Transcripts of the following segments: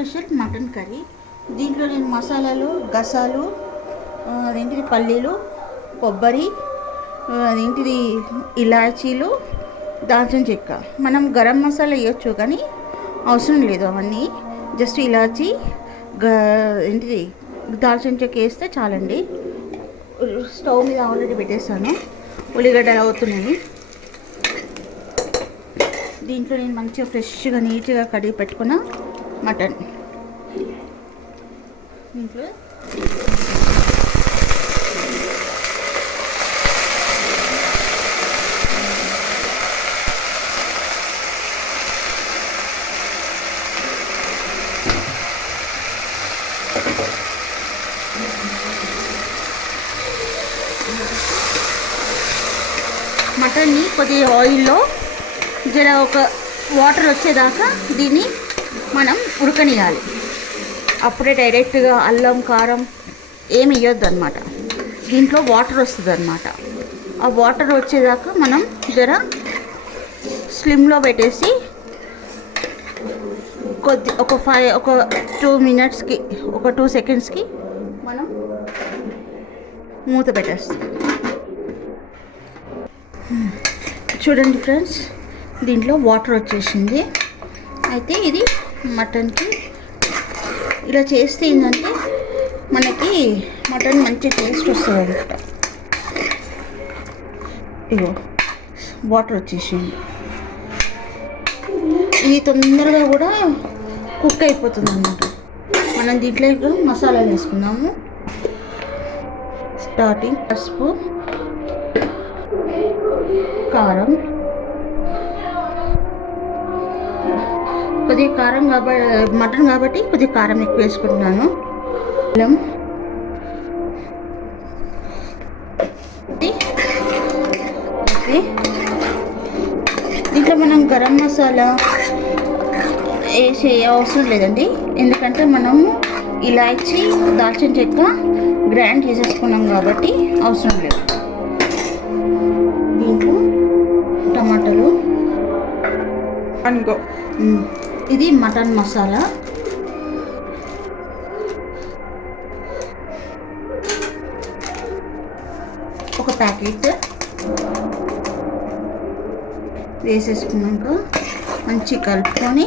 Special mutton curry. దీంట్లో నేను మసాలాలు, గసాలు, అదేంటిది పల్లీలు, కొబ్బరి, అదేంటిది ఇలాచీలు, దాల్చిన చెక్క. మనం గరం మసాలా వేయచ్చు కానీ అవసరం లేదు అవన్నీ. జస్ట్ ఇలాచీ, ఏంటిది దాల్చిన చెక్క వేస్తే చాలండి. స్టవ్ మీద ఆల్రెడీ పెట్టేస్తాను. ఉల్లిగడ్డలు అవుతున్నాయి. దీంట్లో నేను మంచిగా ఫ్రెష్గా నీట్గా కడిగి పెట్టుకున్న మటన్ దీంట్లో మటన్ని కొద్దిగా ఆయిల్లో జర ఒక వాటర్ వచ్చేదాకా దీన్ని మనం ఉడకనియాలి. అప్పుడే డైరెక్ట్గా అల్లం, కారం ఏమి వేయొద్దు అనమాట. దీంట్లో వాటర్ వస్తుంది అనమాట. ఆ వాటర్ వచ్చేదాకా మనం జర స్లిమ్లో పెట్టేసి ఒక 2 మినిట్స్కి, ఒక 2 సెకండ్స్కి మనం మూత పెట్టేస్తాం. చూడండి ఫ్రెండ్స్, దీంట్లో వాటర్ వచ్చేసింది. అయితే ఇది మటన్కి ఇలా చేస్తే ఏంటంటే మనకి మటన్ మంచి టేస్ట్ వస్తుంది అనమాట. ఇగో వాటర్ వచ్చేసింది. ఇది తొందరగా కూడా కుక్ అయిపోతుంది అన్నమాట. మనం దీంట్లో ఇప్పుడు మసాలాలు వేసుకుందాము. స్టార్టింగ్ పసుపు, కారం, కొద్దిగా కారం మటన్ కాబట్టి కొద్దిగా కారం ఎక్కువ వేసుకుంటున్నాను. అల్లం, దీంట్లో మనం గరం మసాలా వేసే అవసరం లేదండి. ఎందుకంటే మనము ఇలాచీ, దాల్చిన చెక్క గ్రైండ్ చేసేసుకున్నాం కాబట్టి అవసరం లేదు. దీంట్లో టమాటాలు, ఇది మటన్ మసాలా, ఒక ప్యాకెట్ వేసేసుకున్నాక మంచి కలుపుకొని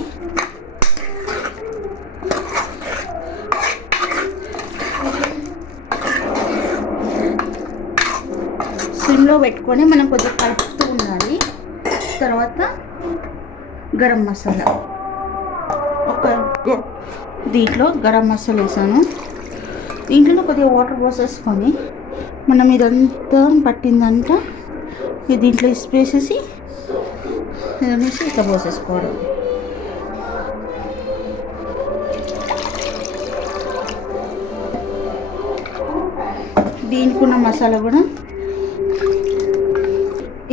సిమ్లో పెట్టుకొని మనం కొద్దిగా కలుపుతూ ఉండాలి. తర్వాత గరం మసాలా, దీంట్లో గరం మసాలా వేసాను. దీంట్లో కొద్దిగా వాటర్ పోసేసుకొని మనం ఇదంతా పట్టిందంతా దీంట్లో వేసేసి ఇట్లా పోసేసుకోవడం. దీనికి ఉన్న మసాలా కూడా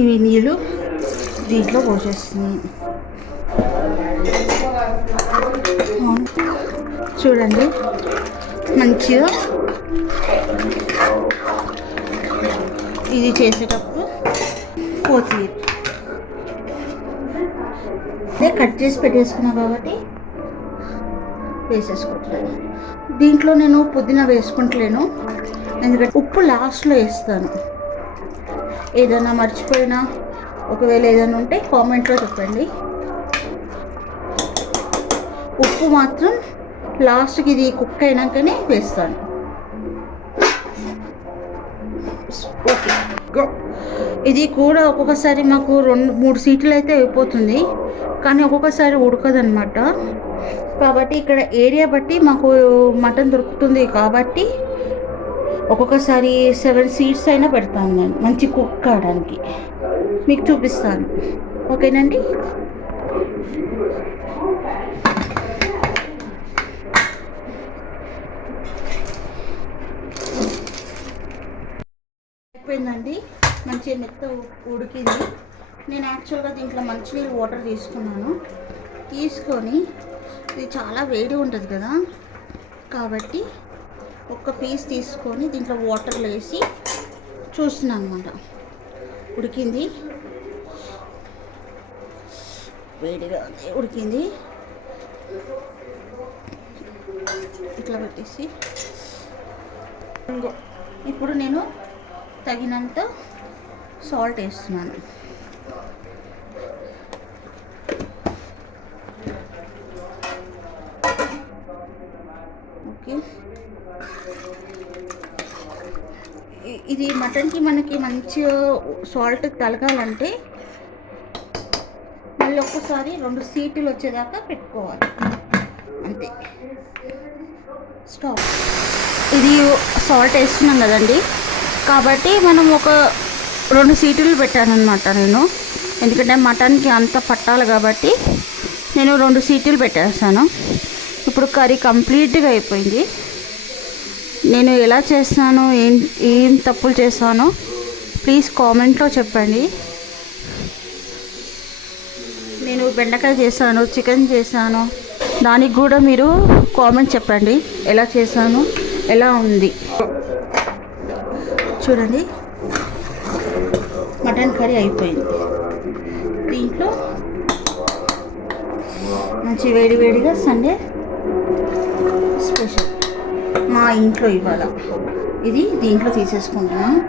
ఇవి నీళ్ళు దీంట్లో పోసేస్తుంది. చూడండి మంచిగా ఇది చేసేటప్పుడు కొత్తిమీర కట్ చేసి పెట్టేసుకున్నా కాబట్టి వేసేసుకుంటాను. దీంట్లో నేను పుదీనా వేసుకుంటలేను, ఎందుకంటే ఉప్పు లాస్ట్లో వేస్తాను. ఏదైనా మర్చిపోయినా, ఒకవేళ ఏదైనా ఉంటే కామెంట్లో చెప్పండి. ఉప్పు మాత్రం లాస్ట్కి ఇది కుక్ అయినాకనే వేస్తాను. ఇది కూడా ఒక్కొక్కసారి మాకు 2-3 సీట్లు అయితే అయిపోతుంది, కానీ ఒక్కొక్కసారి ఉడకదనమాట. కాబట్టి ఇక్కడ ఏరియా బట్టి మాకు మటన్ దొరుకుతుంది కాబట్టి ఒక్కొక్కసారి 7 సీట్స్ అయినా పెడతాను నేను, మంచి కుక్ కావడానికి. మీకు చూపిస్తాను, ఓకేనండి. అయిపోయిందండి, మంచిగా మెత్త ఉడికింది. నేను యాక్చువల్గా దీంట్లో మంచినీళ్ళు వాటర్ తీసుకొని ఇది చాలా వేడి ఉంటుంది కదా, కాబట్టి ఒక్క పీస్ తీసుకొని దీంట్లో వాటర్లో వేసి చూస్తున్నాను అనమాట. ఉడికింది, వేడిగా ఉడికింది. ఇట్లా పెట్టేసి ఇప్పుడు నేను తగినంత సాల్ట్ వేస్తున్నాను. ఓకే, ఇది మటన్కి మనకి మంచిగా సాల్ట్ తలగాలంటే మళ్ళీ ఒక్కసారి 2 సీట్లు వచ్చేదాకా పెట్టుకోవాలి, అంతే. స్టాప్. ఇది సాల్ట్ వేస్తున్నాం కదండి, కాబట్టి మనం ఒక 2 సీట్లు పెట్టానన్నమాట నేను, ఎందుకంటే మటన్కి అంత పట్టాలి కాబట్టి నేను 2 సీట్లు పెట్టేస్తాను. ఇప్పుడు కర్రీ కంప్లీట్గా అయిపోయింది. నేను ఎలా చేస్తాను, ఏం తప్పులు చేస్తానో ప్లీజ్ కామెంట్లో చెప్పండి. నేను బెండకాయ చేశాను, చికెన్ చేశాను, దానికి కూడా మీరు కామెంట్ చెప్పండి ఎలా చేశాను, ఎలా ఉంది. చూడండి, మటన్ కర్రీ అయిపోయింది. దీంట్లో మంచి వేడివేడిగా సండే స్పెషల్ మా ఇంట్లో ఇవాళ ఇది దీంట్లో తీసేసుకుంటున్నాను.